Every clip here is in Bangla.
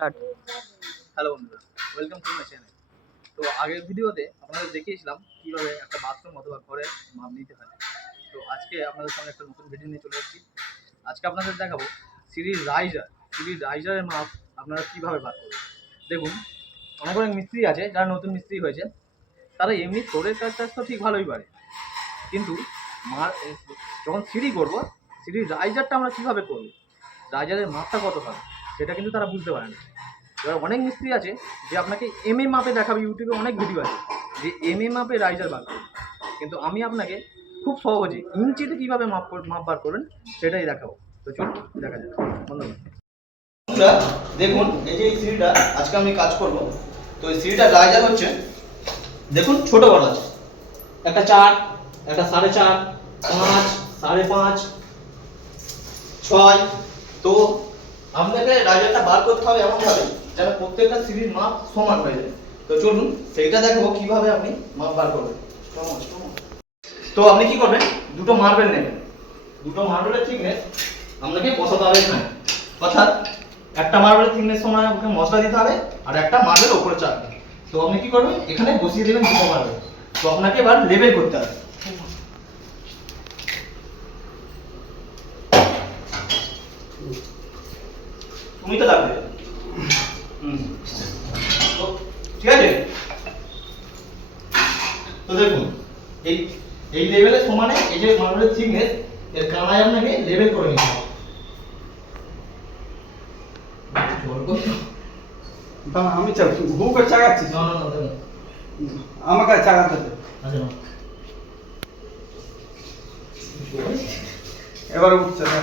স্টার্ট। হ্যালো বন্ধুরা, ওয়েলকাম টু মাই চ্যানেল। তো আগের ভিডিওতে আপনাদের দেখিয়েছিলাম কীভাবে একটা বাথরুম অথবা ঘরে মাপ নিতে হয়। তো আজকে আপনাদের সামনে একটা নতুন ভিডিও নিয়ে চলে এসেছি। আজকে আপনাদের দেখাবো সিঁড়ির রাইজারের মাপ আপনারা কীভাবে বার করবেন। দেখুন, অনেক অনেক মিস্ত্রি আছে যারা নতুন মিস্ত্রি হয়েছে, তারা এমনি ফ্লোরের কাজ তো ঠিক ভালোই পারে, কিন্তু যখন সিঁড়ি করবো, সিঁড়ির রাইজারটা আমরা কীভাবে করবো, রাইজারের মাপটা কত হবে সেটা কিন্তু তারা বুঝতে পারে না। এবার অনেক মিস্ত্রি আছে যে আপনাকে মাপে দেখাবে, ইউটিউবে অনেক ভিডিও আছে যে মাপে রাইজার বার করবে, কিন্তু আমি আপনাকে খুব সহজে ইঞ্চিতে কীভাবে মাপ বার করবেন সেটাই দেখাবো। তো চলুন দেখা যাক। বন্ধুরা দেখুন, এই যে সিঁড়িটা আজকে আমি কাজ করব। তো এই সিঁড়িটা রাইজার হচ্ছে, দেখুন ছোট বড় আছে, একটা 4, একটা 4.5, 5, 5.5, 6। তো আপনাকে রাইজারটা বার করতে হবে এমনভাবে যেন প্রত্যেকটা সিঁড়ির মাপ সমান হয়ে যায়। তো চলুন সেইটা দেখাবো কিভাবে আপনি মাপ বার করবেন। তো আপনি কি করবেন, দুটো মার্বেল নেবেন। দুটো মার্বেলের থিকনেস আপনাকে বসাতে হবে এখানে, অর্থাৎ একটা মার্বেলের থিকনেস সমান আপনাকে মশলা দিতে হবে আর একটা মার্বেল ওপরে চাপবে। তো আপনি কি করবেন, এখানে বসিয়ে দেবেন দুটো মার্বেল। তো আপনাকে এবার লেবেল করতে হবে। তুমি তো লাগবে, ঠিক আছে। তো দেখুন, এই লেভেলের সমানে এই যে মার্বেলের থিকনেস, এর কানায় আপনাকে লেভেল করে নিতে হবে। আমি হুকে চাগাচ্ছি, না না না, আমাকে চাগাতে দে। আচ্ছা না, এবারে উঠছে না,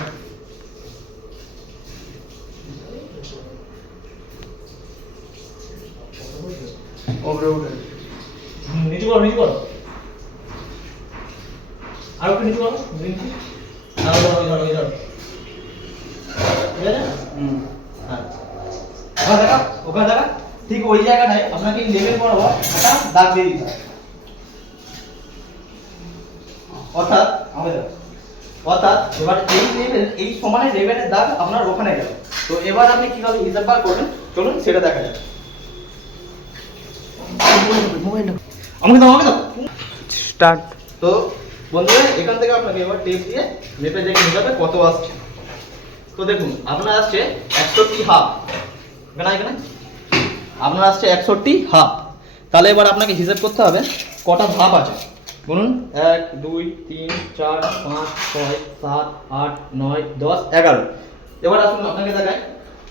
ওপরে উঠে নিচু করো, নিচু করো, আর একটু নিচু করো, নিচু। না ওই ধরো, ওই ধরো, ঠিক আছে। হ্যাঁ, ওখানে দেখা, ওখানে দেখা, ঠিক ওই জায়গাটায় আপনাকে লেভেল করাবো, একটা দাগ দিয়ে দিতে হবে। অর্থাৎ এবার এই লেভেল, এই সমানে লেভেলের দাগ আপনার ওখানে যাবে। তো এবার আপনি কিভাবে হিসাব বার করবেন চলুন সেটা দেখা যাবে। আমাকে দাও। স্টার্ট। তো বন্ধুরা, এখান থেকে আপনাকে এবার টেপ দিয়ে মেপে দেখে নিতে হবে কত আসছে। তো দেখুন, আপনার আসছে 61.5, এখানে আপনার আসছে 61.5। তাহলে এবার আপনাকে হিসাব করতে হবে কটা ধাপ আছে। বলুন, 1 2 3 4 5 6 7 8 9 10 11। এবার আসুন আপনাকে দেখায়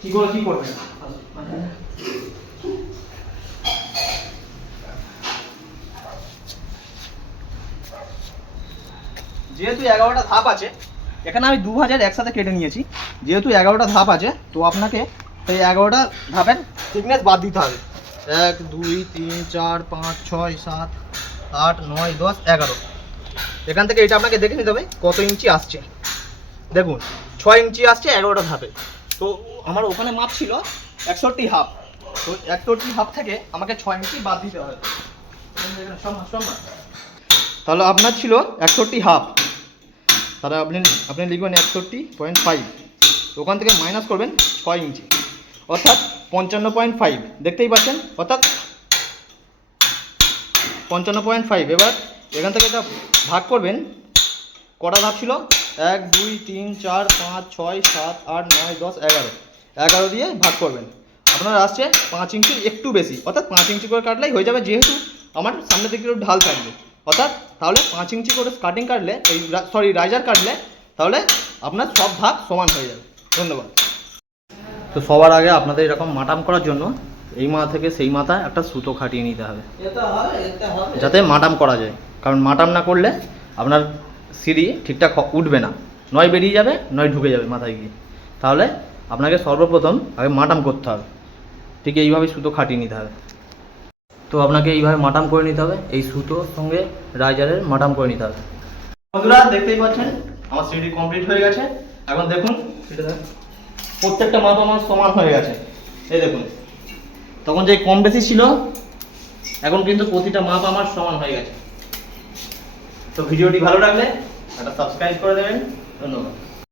কি করে কি করবেন। যেহেতু 11টা ধাপ আছে, এখানে আমি 2 ভাজের একসাথে কেটে নিয়েছি। যেহেতু 11টা ধাপ আছে, তো আপনাকে এই 11টা ধাপের থিকনেস বাদ দিতে হবে। 1 2 3 4 5 6 7 8 9 10 11। এখান থেকে এটা আপনাকে দেখে নিতে হবে কত ইঞ্চি আসছে। দেখুন 6 ইঞ্চি আসছে 11টা ধাপে। তো আমার ওখানে মাপ ছিল 61.5। তো 61.5 থেকে আমাকে 6 ইঞ্চি বাদ দিতে হবে। তাহলে আপনার ছিল 61.5, তাহলে আপনি লিখবেন 61.5। ওখান থেকে মাইনাস করবেন 6 ইঞ্চি, অর্থাৎ 55.5। দেখতেই পাচ্ছেন, অর্থাৎ 55.5। এবার এখান থেকে এটা ভাগ করবেন, কটা ধাপ ছিল, 1 2 3 4 5 6 7 8 9 10 11। 11 দিয়ে ভাগ করবেন, আপনার আসছে 5 ইঞ্চির একটু বেশি, অর্থাৎ 5 ইঞ্চি করে কাটলেই হয়ে যাবে। যেহেতু আমার সামনে থেকে একটু ঢাল থাকবে, অর্থাৎ তাহলে 5 ইঞ্চি করে কাটিং কাটলে, রাইজার কাটলে, তাহলে আপনার সব ভাগ সমান হয়ে যাবে। ধন্যবাদ। তো সবার আগে আপনাদের এরকম মাটাম করার জন্য এই মাথা থেকে সেই মাথা একটা সুতো খাটিয়ে নিতে হবে, যাতে মাটাম করা যায়। কারণ মাটাম না করলে আপনার সিঁড়ি ঠিকঠাক উঠবে না, নয় বেরিয়ে যাবে, নয় ঢুকে যাবে মাথায় গিয়ে। তাহলে আপনাকে সর্বপ্রথম আগে মাটাম করতে হবে, ঠিক এইভাবে সুতো খাটিয়ে নিতে হবে। তো আপনাকে এইভাবে মাটাম করে নিতে হবে, এই সুতোর সঙ্গে রাইজারের মাটাম করে নিতে হবে। বন্ধুরা দেখতেই পাচ্ছেন আমার সিঁড়ি কমপ্লিট হয়ে গেছে। এখন দেখুন, প্রত্যেকটা মাপ আমার সমান হয়ে গেছে। এই দেখুন, তখন যে কম বেশি ছিল, এখন কিন্তু প্রতিটা মাপ আমার সমান হয়ে গেছে। তো ভিডিওটি ভালো লাগলে একটা সাবস্ক্রাইব করে দেবেন। ধন্যবাদ।